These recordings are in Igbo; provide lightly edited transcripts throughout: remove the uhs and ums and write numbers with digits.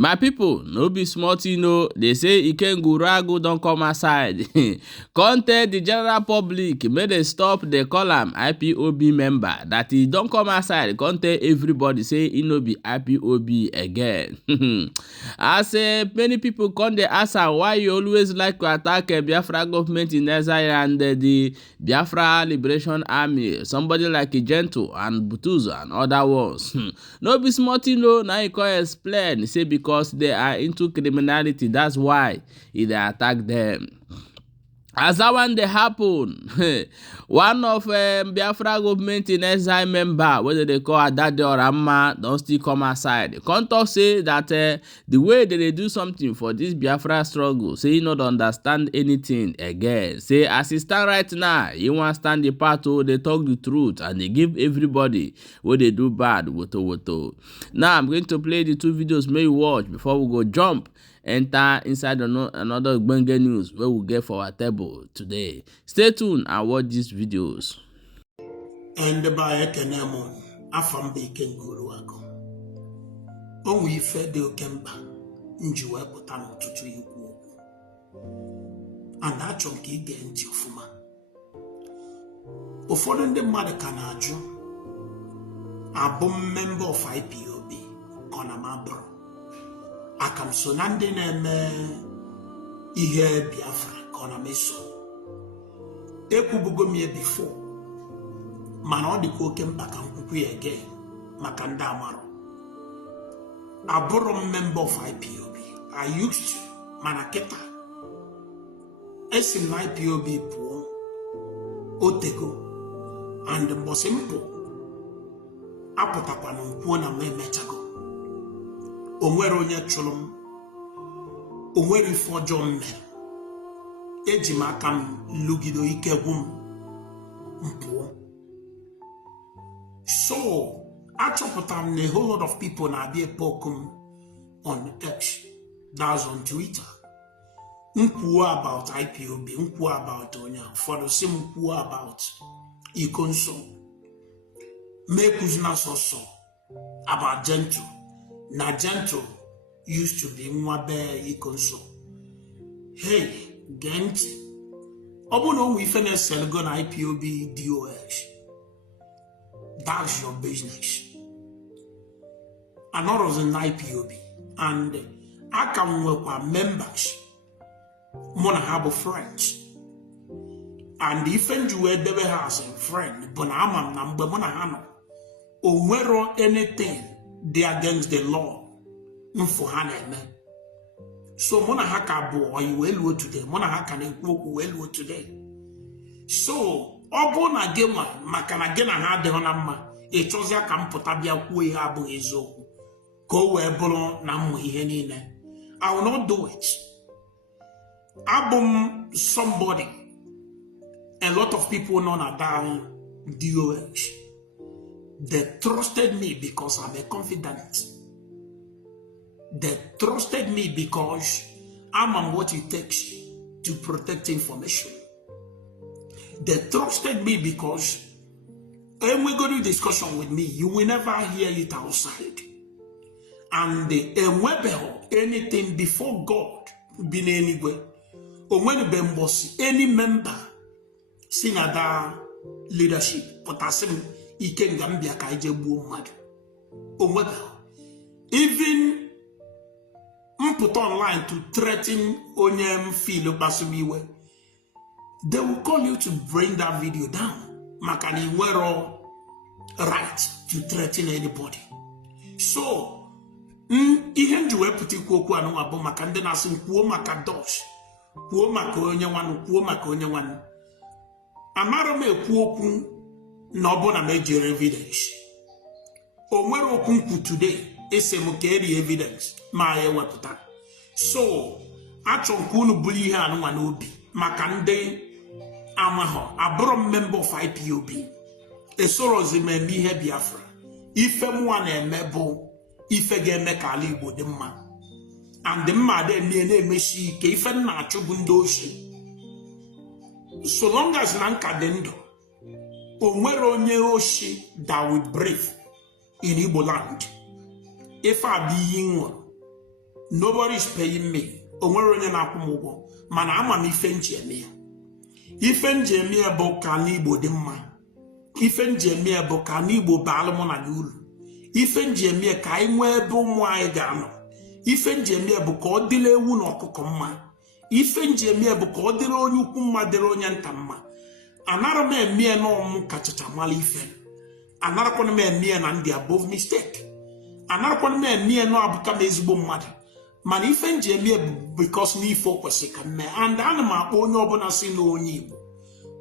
My people, no be small thing o. They say Ikenga Uruagu don come outside. Come tell the general public make they stop dey call am IPOB member. That he don come outside. Come tell everybody say he no be IPOB again. As many people come dey ask am why you always like to attack Biafra government in exile and the Biafra Liberation Army. Somebody like Gentle and Butuzo and other ones. No be small thing o. Now he come explain. He say because they are into criminality, that's why he dey attack them. As that one dey happen, one of Biafra government in exile member wey they call Diolamma don still come outside. Come talk say that the way they do something for this Biafra struggle, say he not understand anything again. Say as he stand right now, he want stand the part o, they talk the truth and they give everybody what they do bad woto. Now I'm going to play the two videos may you watch before we go jump enter inside another Ikenga news where we get for our table today. Stay tuned and watch these videos. And by Ekenga afam Ikenga Uruagu. Onwe ife dị oke mkpa nji wee pụta n'ụtụtụ ikwu okwu. And achọ nke ige ntị ọfụma. Ụfọdụ ndị mmadụ ka na-ajụ abụ member of IPOB ọ na m abụrụ. Aka m so na ndị na-eme ihe Biafra ka ọ na m eso. Ekwubugo m ya before, mana ọ dịkwa oke mkpa ka m kwukwu ya again maka ndị amarụ. Abụrụ m member of IPOB. I used to, mana kịta esi m na IPOB pụọ otego and mbọsị mpụ apụtakwana nkwuo na m emechago. Onwere onye chụrụ m, onwere ife ọjọọ m mere. Eji m aka m lụgido ike gwụ m mpụọ. So achọpụtara m na a whole lot of people na-abịa epoku m on X, that's on Twitter. Nkwuo about IPOB, nkwuo about onye ụfọdụ si m kwuo about Ikonso, mekwuzina sọsọ about Gentle. Na Gentle used to be nwabe Ikonso. Hey, Gent, obuno we finish go na IPOB DOS. That's your business. And I was in IPOB, and I can work with members. Mona have friends, and if you ever has a friend, but I'm number mona hano. Omwero anything they against the law for Hannah. So mona haka bo you well today. Mona haka ne well today. So obona gema makana gena ha de honama e chozia ka mpota bia kwuo ihe abu eziokwu ka o wee bụrụ na mmụ ihe niile. I will not do it. Abum somebody, a lot of know known as DOH. They trusted me because I'm a confidant. They trusted me because I'm on what it takes to protect information. They trusted me because when we go to discussion with me, you will never hear it outside. And anything before God be anywhere. Or when any member seen that leadership, but I say Ikenga mbia ka ije gbuo mmadụ. Onwebe even put online to threaten onye feel gbasimiwe. They will call you to bring that video down. Maka na inwero right to threaten anybody. So ihe njiwe puti kwokwu anu abo maka ndị na-asị kwuo maka dosh, kwuo maka onye nwanu, kwuo maka onye nwanu. Amara m ekwu okwu na ọbụna m ejiri evidence. O nwere okwu nkwu today ese m ka eri evidence ma ya wepụta. So achọ nke unu buru ihe anụnwa n'obi maka ndị amaghọ abụrụ m member of IPOB. Esorozi m eme ihe Biafra. Ife mụwa na-eme bụ ife ga-eme ka ala Igbo dị mma. And mma dị na-emeshi ike ife na-achụ bụ ndị oshi. So long as na nka dị ndụ, o nwere onye oshi that will breathe in Igbo land. If I be nwụrụ Nobody is paying me. Onwere onye na-akwụ m ụgwọ. Mana ama m ife nji eme ya. Ife nji eme ya bụ ka n'Igbo dị mma. Ife nji eme ya bụ ka n'Igbo baalụ mụ na gị uru. Ife nji eme ya ka anyị nwee ebe ụmụ anyị ga-anọ. Ife nji eme ya bụ ka ọ dịrị ewu na ọkụkọ mma. Ife nji eme ya bụ ka ọ dịrị onye ukwu mma dịrị onye nta mma. Anara m eme ya na ọmụ kachacha mala ife. Anarakwana m eme ya na ndị above mistake. Anarakwana m eme ya na abụka m ezigbo mmadụ. Mana ife nji eme ya bụ because n'ife o kwesịrị ka mme. And ana m akpọ onye ọbụla si na onye Igbo.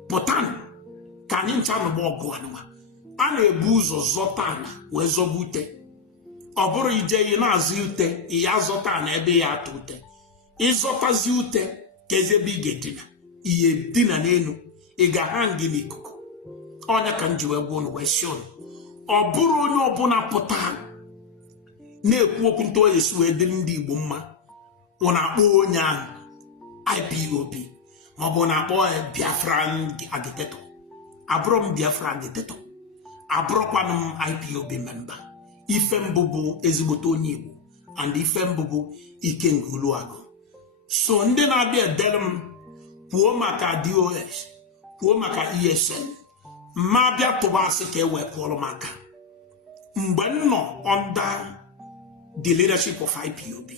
Pụtanụ ka anyị ncha nụgba ọgụ anụwa. A na-ebu ụzọ zọta ana wee zọba ute. Ọ bụrụ ije ị na-azụ ute, ya zọta ana ebe ya atụ ute. Ịzọtazi ute ka ezebe ị ga-edina. Ihe dina n'elu. Ị ga-ha ngị n'ikuku. Ọnya ka m ji wee gwa unu wee si unu. Ọ bụrụ onye ọbụla pụta na-ekwu okwu ntụ esi wee dịrị ndị Igbo mma. Ọ na-akpọ onye ahụ IPOB maọbụ na-akpọ Biafran agitator. Abụrụ m Biafran agitator. Abụrụkwanụ m IPOB member. Ife mbụ bụ ezigbote onye Igbo and ife mbụ bụ Ikenga Uruagu. So ndị na-abịa edere m kwuo maka DOS, kwuo maka ESN, ma bịa tụba asị ka e wee kwụọrọ m aka. Mgbe m nọ under the leadership of IPOB,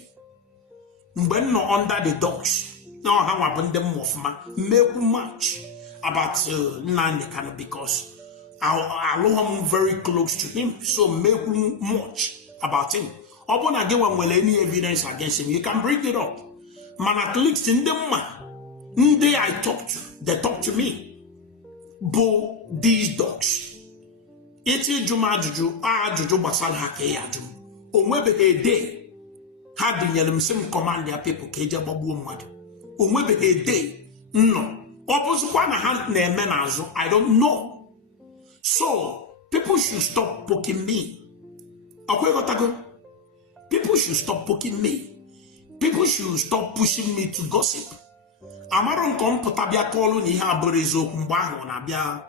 mgbe m nọ under the dogs, na ọha nwa bụ ndị m ọfụma, mmekwu much about Nnamdi Kanu because I'm very close to him, so make much about him. Obona get one well any evidence against him, you can bring it up. Man, at least in the man, day I talk to, they talk to me. Bo these dogs. Iti juma juju, juju basal hake ya jum. Onwebe a day, had the yelim command their people, keja babu mad. Onwebe a day, no. Opposite one hand ne menazo, I don't know. So, people should stop poking me. People should stop poking me. People should stop pushing me to gossip. Amaron kom potabia kolu ni ha borezo kumbaho na bia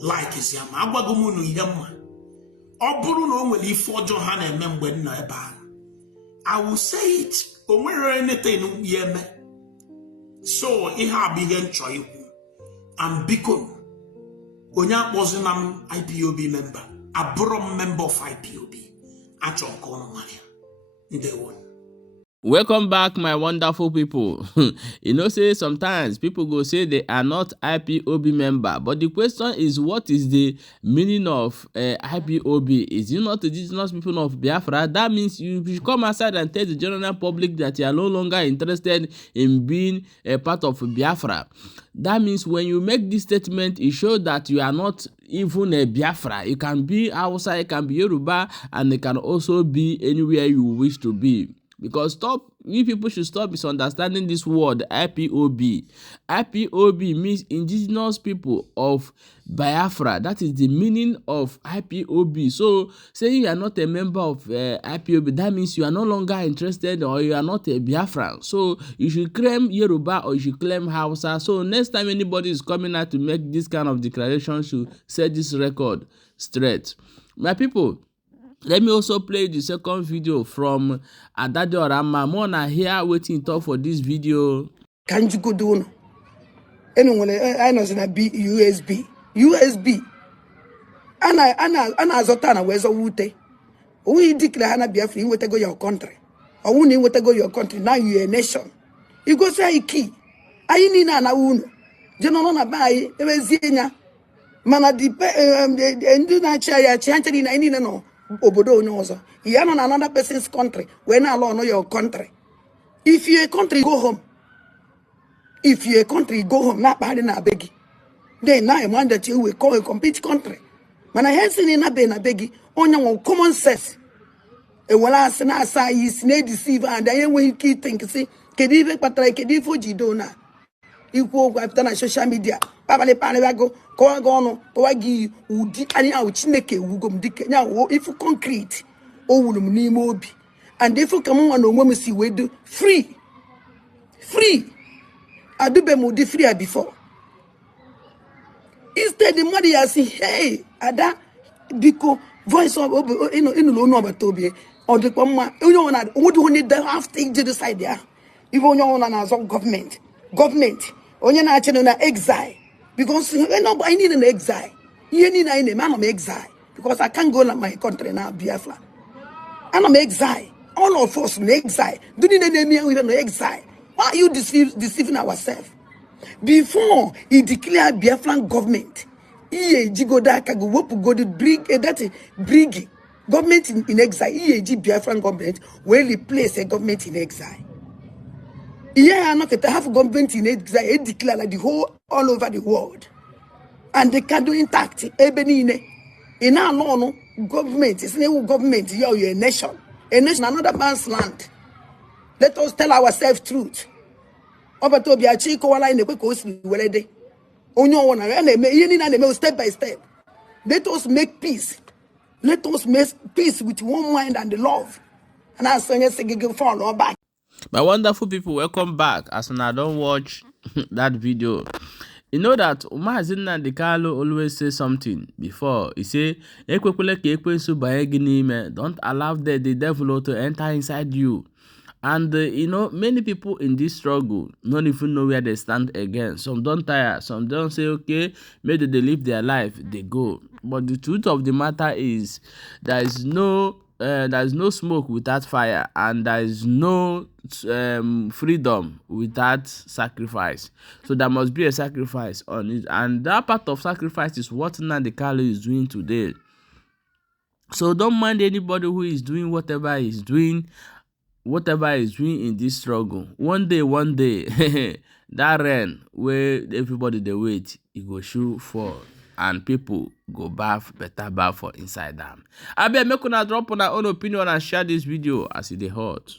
like is yama. Agwagumunu yama. Oburu no nwere ife ojo ha na eme mgbe nna ebe a. I will say it. O nwere anything yeme. So, ihe abighe ncho ikwu. And biko onye akpọzina m IPOB member, abụrụ m member of IPOB. Achọ nke ọnụ nwere. Ndewo. Welcome back, my wonderful people. You know, say sometimes people go say they are not IPOB member, but the question is, what is the meaning of IPOB? Is it not the indigenous people of Biafra? That means you should come outside and tell the general public that you are no longer interested in being a part of Biafra. That means when you make this statement, it shows that you are not even a Biafra. You can be Hausa, you can be Yoruba, and it can also be anywhere you wish to be. Because we people should stop misunderstanding this word IPOB. IPOB means indigenous people of Biafra. That is the meaning of IPOB. So saying you are not a member of IPOB, that means you are no longer interested or you are not a Biafran. So you should claim Yoruba or you should claim Hausa. So next time anybody is coming out to make this kind of declaration, should set this record straight. My people, let me also play the second video from Diolamma. More na here waiting talk for this video. Can you go do no? Anyone I know na be USB. Ana azotana wezo wute. We declare na Biafra you want go your country. Or you want to go your country. Now you a nation. You go say key. Ayi ni na uno. Jeno na bai ebezienya. Mana ndu na chia chanchani na ini no. Obodo knows you are on another person's country. When I know your country. If you're a country, go home. If you're a country, go home. Not bad in a beggy. Then I want that you will call a complete country. When I have seen in a beggy, on your common sense. A well as an asa is no deceiver, and I will keep thinking, see, Kedive Patra Kedifuji dona. Equal after a social media. Pabale Panago, Coagono, Toagi, Udi, and now Chineke, Wugum Dick, now if you concrete, oh, Nimobi. And if you come on, no woman see we do free. I do be more free before. Instead, the money I say, hey, Ada, Biko, voice of in no Toby, Or the Poma, you know, what do you need them after to decide there? Even your own government. Onye na-achị na exile. Because you know, I need an exile. You need a man of exile. Because I can't go to my country now, Biafra. And I'm exile. All of us in exile. Do you need me with an exile? Why are you deceiving ourselves? Before he declared Biafran government, bring government in exile. Biafran government will replace a government in exile. Yeah, not to have government in exile. It declared like the whole all over the world, and they can do intact. In our no government, it's no government. You're a nation, another man's land. Let us tell ourselves truth. Step by step. Let us make peace. Let us make peace with one mind and the love. And I say, follow back. My wonderful people, welcome back. As I don't watch that video, you know that Umazina de Carlo always say something before. He say, don't allow the devil to enter inside you. And you know, many people in this struggle don't even know where they stand again. Some don't tire, some don't say, okay, maybe they live their life, they go. But the truth of the matter is, there is no smoke without fire, and there is no freedom without sacrifice. So there must be a sacrifice on it, and that part of sacrifice is what Nnamdi Kanu is doing today. So don't mind anybody who is doing whatever he's doing. Whatever is doing in this struggle, one day, that rain where everybody they wait, it go shoot fall, and people go better bath for inside them. I bet make una drop on our own opinion and share this video as it hot.